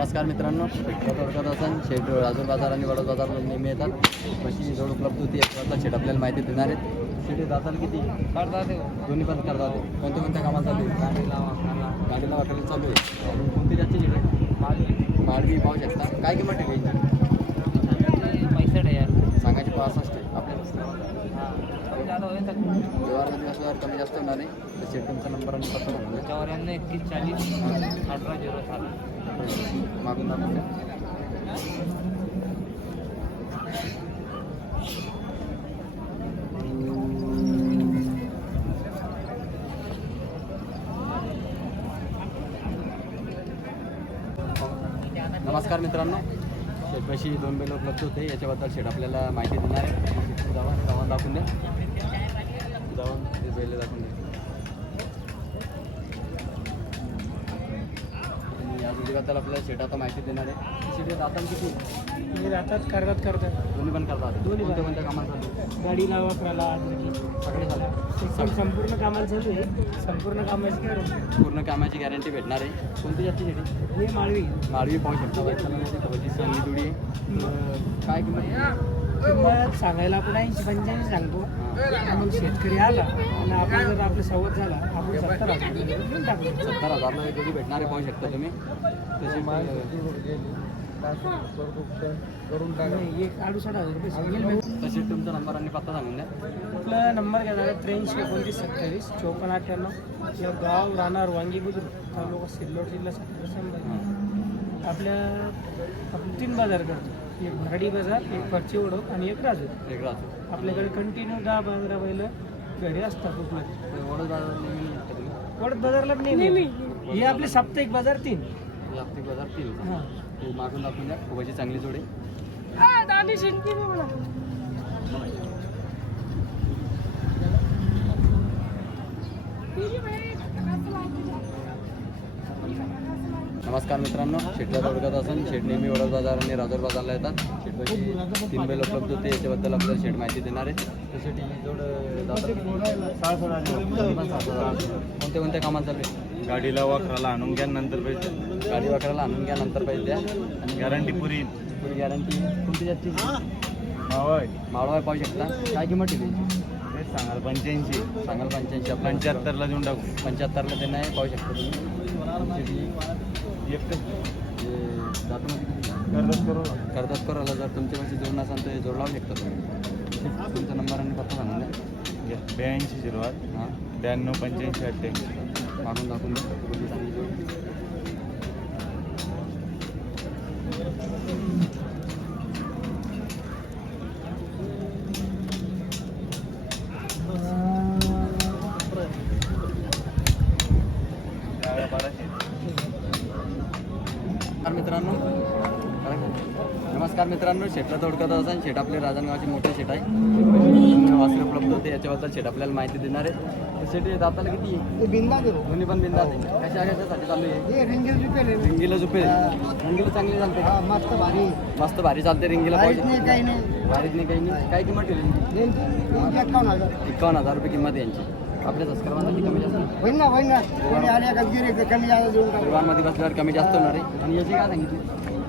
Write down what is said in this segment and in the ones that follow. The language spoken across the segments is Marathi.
नमस्कार मित्रांनो. थोडक्यात असन शेट राजूर बाजार आणि वडोद बाजार नेहमी येतात. कशी जोड उपलब्ध होती. याचा शेट आपल्याला माहिती देणार आहेत. शेट जाताल किती? करतात दोन्ही पण करतात. कोणत्या कोणत्या कामात चालू आहे? गाडीला वापरायला गाडीला वाकडायला चालू आहे. कोणती जास्त शेट आहे? माळवी पाहू शकता. काय किंमत ठेवी पैसे यार सांगायची पासष्ट आहे आपल्या कमी कमी जास्त होणार आहे तर शेट तुमचा नंबर आणि पत्ता सांगून द्या. चौऱ्याण्णव एकतीस चाळीस अठरा झिरो सात. मागून दाखवून नमस्कार मित्रांनो. शेतपाशी दोन बेल उपलब्ध होते याच्याबद्दल शेट आपल्याला माहिती देणार आहे. जाऊन जावा दाखवून द्या. जाऊन ते बैल दाखवून द्या. व्हिडिओबद्दल आपल्याला शेट आता माहिती देणार आहे. शेट जातात किती तुम्ही? जातात करतात करतात. दोन्ही पण करतात. दोन्ही कोणत्या. कोणत्या कामाला चालू गाडीला वापरायला सगळे एकदम संपूर्ण कामाला चालू आहे. संपूर्ण कामाची काय पूर्ण कामाची गॅरंटी भेटणार आहे. कोणती जास्ती शेटी हे माळवी. माळवी पाहू शकतो. चांगली जुडी काय किंमत? किंमत सांगायला आपण ऐंशी पंच्याऐंशी सांगतो. मग शेतकरी आला आणि आपण जर आपला संवाद झाला आपण सत्तर हजार टाकू. सत्तर हजारला एक जोडी भेटणार आहे पाहू शकता तुम्ही. तशी नाही, एक अडुसष्ट हजार रुपये सिंगल तशी तुमचा नंबर आणि पत्ता सांगून द्या. आपला नंबर घ्या झाला त्र्याऐंशी एकोणतीस सत्तावीस चोपन्न अठ्ठ्याण्णव. या गाव राहणार वांगी बुद्रुक. तालुका सिल्लोड जिल्हा आपल्या आपण तीन बाजार करतो. एक भराडी बाजार एक परची ओढक आणि एक राजूर एक राहतो आपल्याकडे कंटिन्यू दहा बाजारा बैल घरी असतात उपलब्ध. वडोदरा नेहमी वडद बाजारला पण नेहमी. हे आपले साप्ताहिक बाजार तीन. जागतिक बाजार तीन. हां. ते मागून दाखवून द्या. खूपची चांगली जोडी. नमस्कार मित्रांनो शेटला थोडक्यात असून शेट नेहमी वडोद बाजार आणि राजोर बाजारला येतात. शेटपाशी तीन बैल उपलब्ध होते याच्याबद्दल आपल्याला शेट माहिती देणार आहे. त्यासाठी कोणत्या कोणत्या कामात चालू गाडीला वाकराला आणून घ्या नंतर पैसे गाडी वाकराला आणून घ्या नंतर पैसे द्या. आणि गॅरंटी पुरी. पुरी गॅरंटी कोणती जास्ती होय माळवा पाहू शकता. काय किंमत ठेवी तेच सांगाल पंच्याऐंशी. सांगाल पंच्याऐंशी पंच्याहत्तरला देऊन टाकू. पंच्याहत्तरला त्यांना पाहू शकता तुम्ही. करतात करायला जर तुमच्यापाशी जोडणं असाल तर जोड लावू शकता तुम्ही. तुमचा नंबर आणि पत्ता सांगून द्या. ब्याऐंशी झिरो आठ हां. ब्याण्णव पंच्याऐंशी अठ्ठ्याऐंशी. मागून दाखवून द्या. नमस्कार मित्रांनो शेटला थोडक्यात असं शेट आपले राजनगावचे मोठे शेट आहे. वासरे उपलब्ध होते याच्याबद्दल शेट आपल्याला माहिती देणार आहे. शेट दाताला किती दोन्ही पण बिंदा कशा कशासाठी चालू आहे? हे रिंगेल जुपेल रिंगीला चांगली चालते हा मस्त भारी. मस्त भारी चालते रिंगीला पाहिजे. नाही काही नाही. भारीत नाही काही नाही. काय किंमत ठेवली? यांची एकावन्न हजार. रुपये किंमत यांची. आपल्या सबस्क्रायबांसाठी कमी जास्त होईल ना होईल ना. आल्या कमी जास्त होणार आहे. आणि याची काय सांगितली?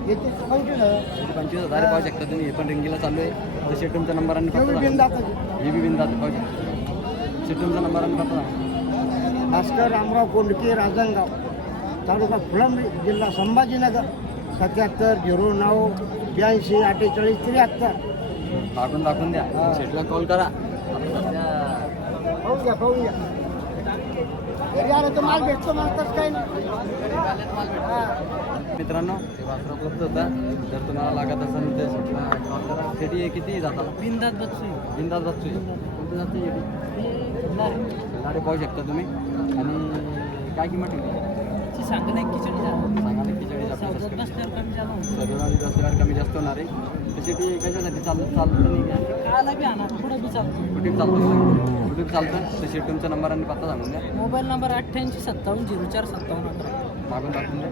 पंचवीस हजार पाहू शकता तुम्ही. हे पण रिंगीला चालू आहे. तर शेट तुमचा नंबर आणि पत्ता तेवढी सांगा. बिंदाचं हे बी बिंदा पाहू शकता. नंबर आणि पत्ता सांगा. भास्कर रामराव कोंडके राजनगाव तालुका फुलंब्री जिल्हा संभाजीनगर सत्याहत्तर झिरो नऊ ब्याऐंशी अठ्ठेचाळीस त्र्याहत्तर. मागून दाखवून द्या. शेटला कॉल करा. पाहून घ्या पाहून घ्या घरी आलं तर माल भेटतो मागताच काही नाही. मित्रांनो ते वासरा उपलब्ध होता. जर तुम्हाला लागत असेल तर शेटी हे किती जातात बिंदात बिंदास जातोय कोणती जाते? शेटी पाहू शकता तुम्ही. आणि काय किंमत ठेवली? सांगा नाही खिचडी सांगा नक्की चाळीस आपल्या बसल्यावर कमी झालं शरीराने बसल्यावर कमी जास्त होणार आहे. तशी ती कशासाठी चाल चालतं नाही का काला बी आणा पुढे बी चालतो. कुठे चालतं? कुठे चालतं? तशी तुमचा नंबर आणि पत्ता सांगून द्या. मोबाईल नंबर अठ्ठ्याऐंशी सत्तावन्न झिरो चार सत्तावन्न अकरा. मागून दाखवून द्या.